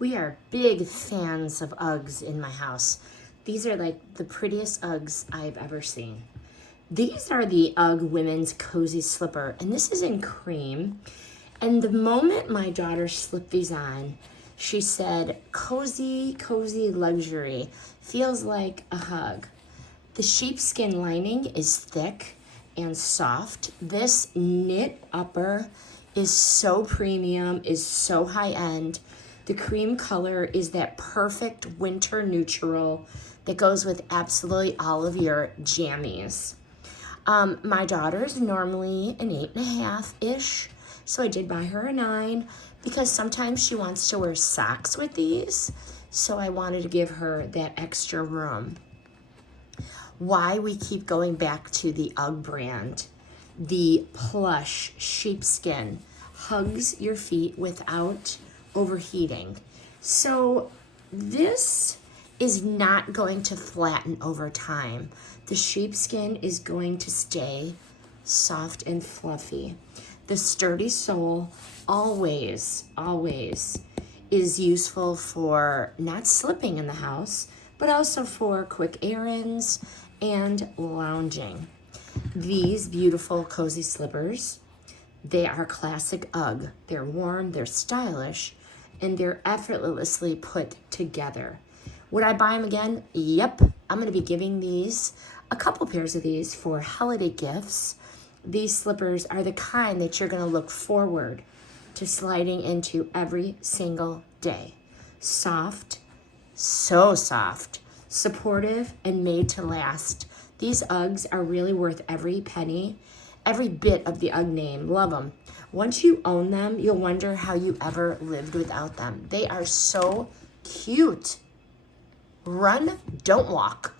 We are big fans of Uggs in my house. These are like the prettiest Uggs I've ever seen. These are the UGG women's cozy slipper, and this is in cream. And the moment my daughter slipped these on, she said, cozy, cozy luxury, feels like a hug. The sheepskin lining is thick and soft. This knit upper is so premium, is so high end. The cream color is that perfect winter neutral that goes with absolutely all of your jammies. My daughter's normally an 8.5-ish, so I did buy her a 9 because sometimes she wants to wear socks with these, so I wanted to give her that extra room. Why we keep going back to the UGG brand, the plush sheepskin hugs your feet without overheating. So this is not going to flatten over time. The sheepskin is going to stay soft and fluffy. The sturdy sole always is useful for not slipping in the house, but also for quick errands and lounging. These beautiful cozy slippers, they are classic UGG. They're warm, they're stylish, and they're effortlessly put together. Would I buy them again? Yep. I'm going to be giving these, a couple pairs of these for holiday gifts. These slippers are the kind that you're going to look forward to sliding into every single day. Soft, so soft, supportive, and made to last. These Uggs are really worth every penny, every bit of the UGG name. Love them. Once you own them, you'll wonder how you ever lived without them. They are so cute. Run, don't walk.